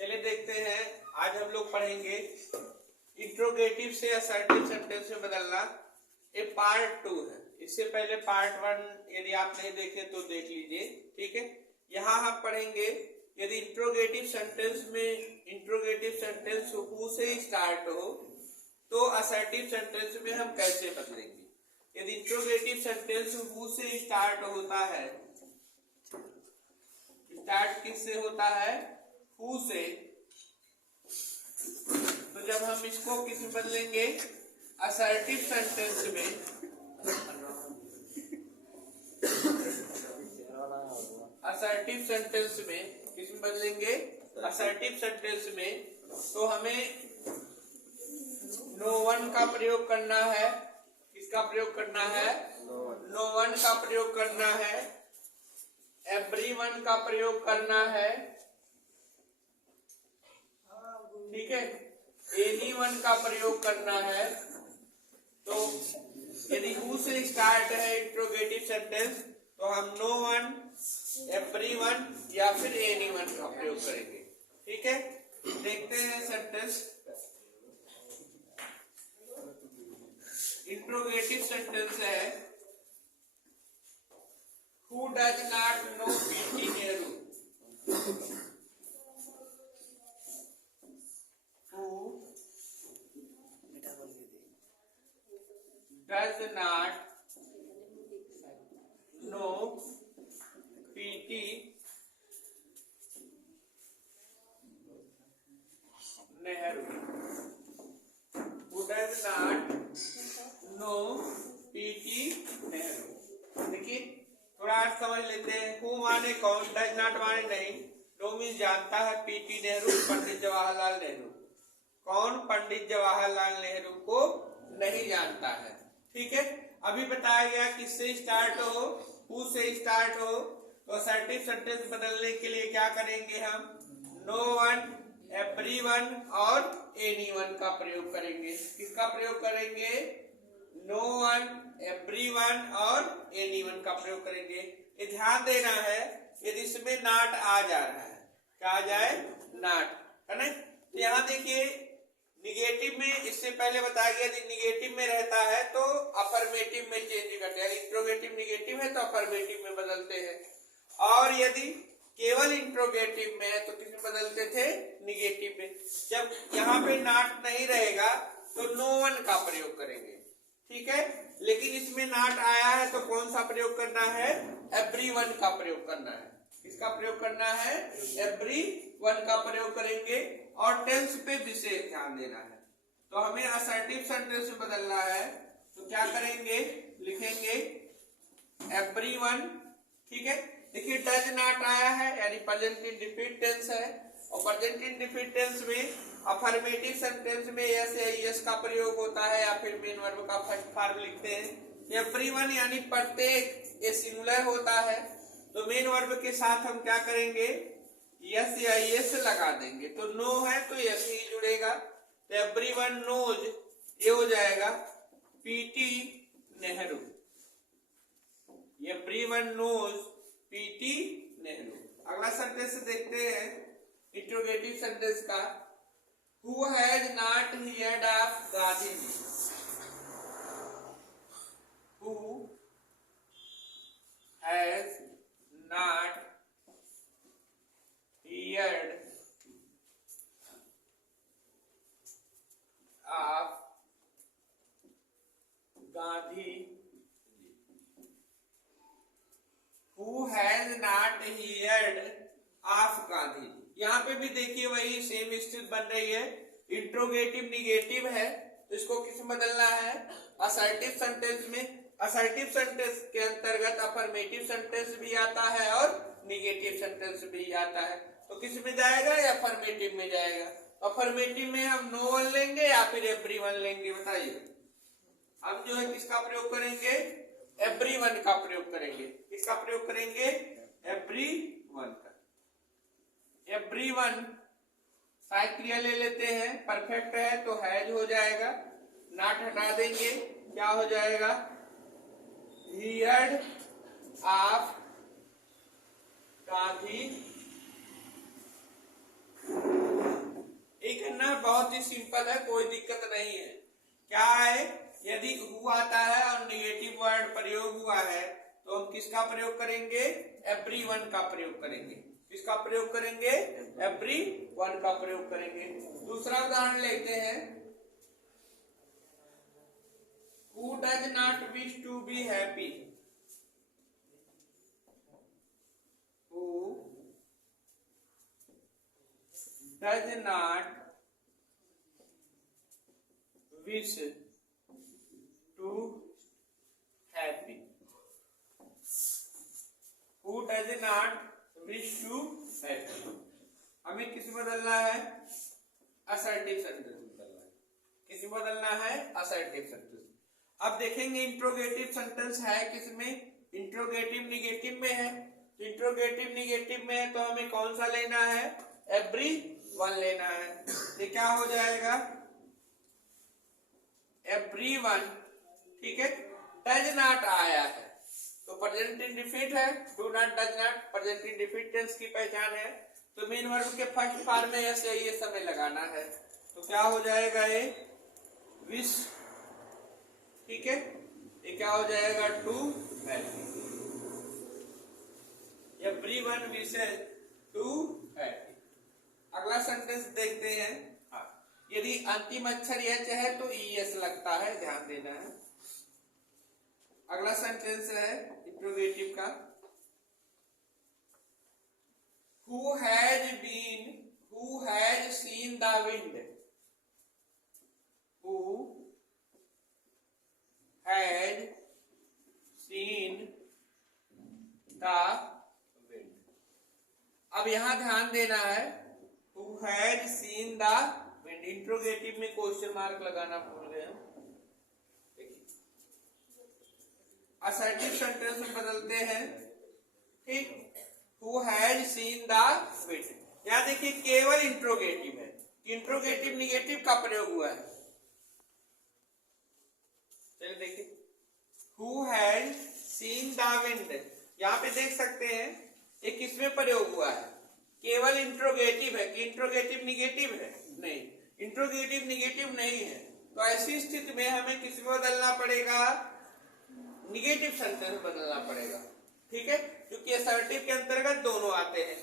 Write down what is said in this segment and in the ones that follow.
चलिए देखते हैं, आज हम लोग पढ़ेंगे इंट्रोगेटिव से असर्टिव सेंटेंस में बदलना। ये पार्ट 2 है। इससे पहले पार्ट 1 यदि आप नहीं देखे तो देख लीजिए, ठीक है। यहाँ हम पढ़ेंगे यदि इंट्रोगेटिव सेंटेंस हु से स्टार्ट हो तो असर्टिव सेंटेंस में हम कैसे बदलेंगे। यदि इंट्रोगेटिव सेंटेंस हु से स्टार्ट होता है, स्टार्ट किससे होता है? हु से, तो जब हम इसको किस में बदलेंगे? असर्टिव सेंटेंस में। असर्टिव सेंटेंस में किस में बदलेंगे? असर्टिव सेंटेंस में। तो हमें नो वन का प्रयोग करना है। किसका प्रयोग करना है? नो वन का प्रयोग करना है। एवरीवन का प्रयोग करना है, ठीक है। एनीवन का प्रयोग करना है। तो यदि हु से स्टार्ट है इंट्रोगेटिव सेंटेंस तो हम नो वन, एवरीवन या फिर एनीवन का प्रयोग करेंगे, ठीक है। देखते हैं सेंटेंस। इंट्रोगेटिव सेंटेंस है who does not know PT Nehru. Does not know P.T. Nehru. Who does not know P.T. Nehru. देखिए थोड़ा आज समझ लेते हैं। हु माने कौन, डज नॉट माने नहीं, नो मीन्स जानता है पीटी नेहरू, पंडित जवाहरलाल नेहरू। कौन? पंडित जवाहरलाल नेहरू को नहीं जानता है, ठीक है। अभी बताया गया किससे स्टार्ट हो? हु से स्टार्ट हो। तो असर्टिव सेंटेंस बदलने के लिए क्या करेंगे हम? नो वन, एवरीवन और एनीवन का प्रयोग करेंगे। किसका प्रयोग करेंगे? नो वन, एवरीवन और एनीवन का प्रयोग करेंगे। ये ध्यान देना है यदि इसमें नॉट आ जा रहा है, क्या आ जाए? नॉट, है ना। तो यहाँ देखिए निगेटिव में, इससे पहले बताया गया यदि निगेटिव में रहता है तो अफर्मेटिव में चेंज करते हैं। इंट्रोगेटिव निगेटिव है तो अफर्मेटिव में बदलते हैं, और यदि केवल इंट्रोगेटिव में है तो किस में बदलते थे? निगेटिव में। जब यहाँ पे नॉट नहीं रहेगा तो नो वन का प्रयोग करेंगे, ठीक है। लेकिन इसमें नॉट आया है तो कौन सा प्रयोग करना है? एवरीवन का प्रयोग करना है। किसका प्रयोग करना है? एवरीवन का प्रयोग करेंगे। और टेंस पे विशेष ध्यान देना है। तो हमें असर्टिव सेंटेंस में बदलना है तो क्या करेंगे? लिखेंगे एवरीवन, ठीक है। देखिए डज नॉट आया है यानी प्रेजेंट इंडेफिनिट टेंस है, और प्रेजेंट इंडेफिनिट टेंस में अफर्मेटिव सेंटेंस में यस या यस का प्रयोग होता है या फिर मेन वर्ब का फर्स्ट फॉर्म लिखते हैं। एवरीवन यानी प्रत्येक, ये सिंगुलर होता है तो मेन वर्ब के साथ हम क्या करेंगे? यस या यस लगा देंगे। तो नो है तो यस ही जुड़ेगा। तो एवरीवन नोज, ये हो जाएगा PT Nehru. Everyone knows PT Nehru. अगला सेंटेंस देखते हैं इंट्रोगेटिव सेंटेंस का। Who has not heard of Gandhi ji. Who has not heard of Gandhi. Who has not heard of Gandhi? यहाँ पे भी देखिए वही सेम स्थिति बन रही है। इंट्रोगेटिव निगेटिव है तो इसको किस में बदलना है? असर्टिव सेंटेंस में। असर्टिव सेंटेंस के अंतर्गत अफर्मेटिव सेंटेंस भी आता है और निगेटिव सेंटेंस भी आता है। तो किस में जाएगा? या अफर्मेटिव में जाएगा। अफर्मेटिव में हम नो वन लेंगे या फिर एवरीवन लेंगे? बताइए। हम जो है किसका प्रयोग करेंगे? एवरीवन का प्रयोग करेंगे। किसका प्रयोग करेंगे? एवरीवन का। एवरीवन सहायक क्रिया ले लेते हैं, परफेक्ट है तो हैज हो जाएगा, नॉट हटा देंगे, क्या हो जाएगा? Heard of Gandhi he simple है, कोई दिक्कत नहीं है। क्या है, यदि हु आता है और निगेटिव वर्ड प्रयोग हुआ है तो हम किसका प्रयोग करेंगे, एवरीवन का प्रयोग करेंगे। किसका प्रयोग करेंगे, एवरीवन का प्रयोग करेंगे। दूसरा उदाहरण लेते हैं, who does not wish to be happy, who does not wish to happy, who does not wish to happy. हमें किस बदलना है, असर्टिव सेंटेंस बदलना है। किस बदलना है, असर्टिव सेंटेंस। अब देखेंगे इंट्रोगेटिव सेंटेंस है किसमें, इंट्रोगेटिव निगेटिव में है। तो इंट्रोगेटिव निगेटिव में है तो हमें कौन सा लेना है, एवरीवन लेना है। तो क्या हो जाएगा, एवरीवन, ठीक है। डज नॉट आया है तो प्रेजेंट इंडेफिनिट है, do not, does not present indefinite tense की पहचान है। तो मेन वर्ब के फर्स्ट फॉर्म में ऐसे ये समय लगाना है। तो क्या हो जाएगा, ये विश, ठीक है। ये क्या हो जाएगा, to happy, everyone wishes to happy. अगला सेंटेंस देखते हैं। यदि अंतिम अक्षर एच है तो ईएस लगता है, ध्यान देना है। अगला सेंटेंस है इंट्रोगेटिव का, who has seen the wind, who has seen the wind. अब यहां ध्यान देना है, who has seen the wind, interrogative में क्वेश्चन मार्क लगाना भूल गए हम। असर्टिव सेंटेंस में बदलते हैं, ठीक। Who has seen the wind, यहां देखिए केवल इंट्रोगेटिव है, इंट्रोगेटिव निगेटिव का प्रयोग हुआ है। चलिए देखिए, who has seen the wind, यहां पे देख सकते हैं ये किसमें प्रयोग हुआ है, केवल इंट्रोगेटिव है कि इंट्रोगेटिव निगेटिव है, नहीं, इंट्रोगेटिव निगेटिव नहीं है। तो ऐसी स्थिति में हमें किस में बदलना पड़ेगा, निगेटिव सेंटेंस बदलना पड़ेगा, ठीक है, क्योंकि असर्टिव के अंतर्गत दोनों आते हैं।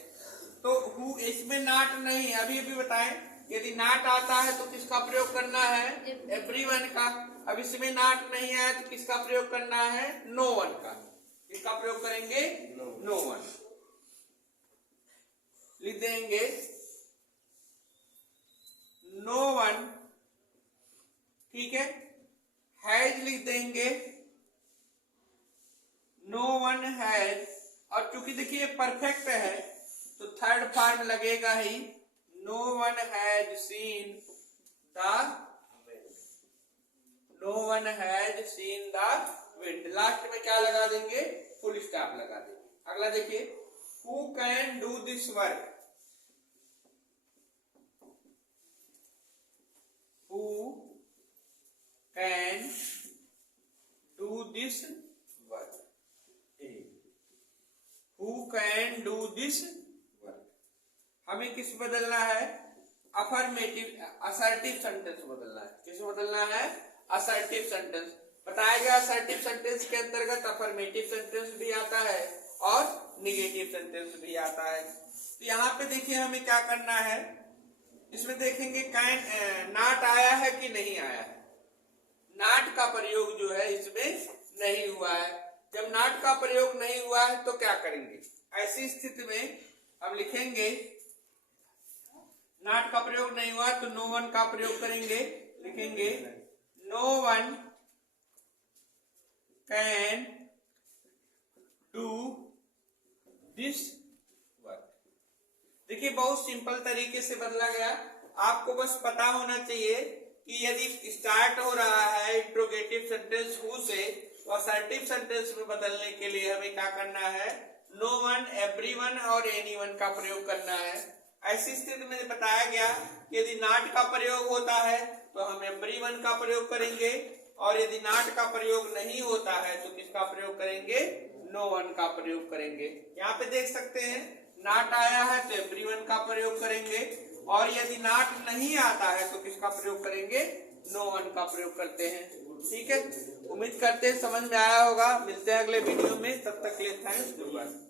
तो हु इसमें नॉट नहीं, अभी भी बताएं, यदि नॉट आता है तो किसका प्रयोग करना है, एवरीवन का। अब इसमें नॉट नहीं आया तो किसका प्रयोग करना है, नो वन का। किसका प्रयोग करेंगे, नो वन। लिख देंगे नो वन, ठीक है। हैज लिख देंगे नो वन हैज, और चूंकि देखिए परफेक्ट है तो थर्ड फॉर्म लगेगा ही, no one has seen the wind, no one has seen the wind. Last में क्या लगा देंगे, फुल स्टॉप लगा देंगे। अगला देखिए, who can do this work, who can do this work, who can do this work. हमें किस बदलना है, अफर्मेटिव, असर्टिव सेंटेंस बदलना है। किस बदलना है, असर्टिव सेंटेंस। बताया गया असर्टिव सेंटेंस के अंतर्गत अफर्मेटिव सेंटेंस भी आता है और निगेटिव सेंटेंस भी आता है। तो यहाँ पे देखिए हमें क्या करना है, इसमें देखेंगे कैन नॉट आया है कि नहीं आया है। नॉट का प्रयोग जो है इसमें नहीं हुआ है। जब नॉट का प्रयोग नहीं हुआ है तो क्या करेंगे, ऐसी स्थिति में हम लिखेंगे, नॉट का प्रयोग नहीं हुआ तो नो वन का प्रयोग करेंगे। लिखेंगे no one can do this work. देखिए बहुत सिंपल तरीके से बदला गया। आपको बस पता होना चाहिए कि यदि स्टार्ट हो रहा है इंट्रोगेटिव सेंटेंस हु से, तो असर्टिव सेंटेंस में बदलने के लिए हमें क्या करना है, नो वन, एवरीवन और एनीवन का प्रयोग करना है। ऐसी स्थिति में बताया गया यदि नॉट का प्रयोग होता है तो हम एवरीवन का प्रयोग करेंगे, और यदि नॉट का प्रयोग नहीं होता है तो किसका प्रयोग करेंगे, नो वन का प्रयोग करेंगे। यहाँ पे देख सकते हैं नॉट आया है तो एवरीवन का प्रयोग करेंगे, और यदि नॉट नहीं आता है तो किसका प्रयोग करेंगे, नो वन का प्रयोग करते हैं। ठीक है, उम्मीद करते हैं समझ में आया होगा। मिलते हैं अगले वीडियो में, तब तक के लिए थैंक्स, गुड बाय।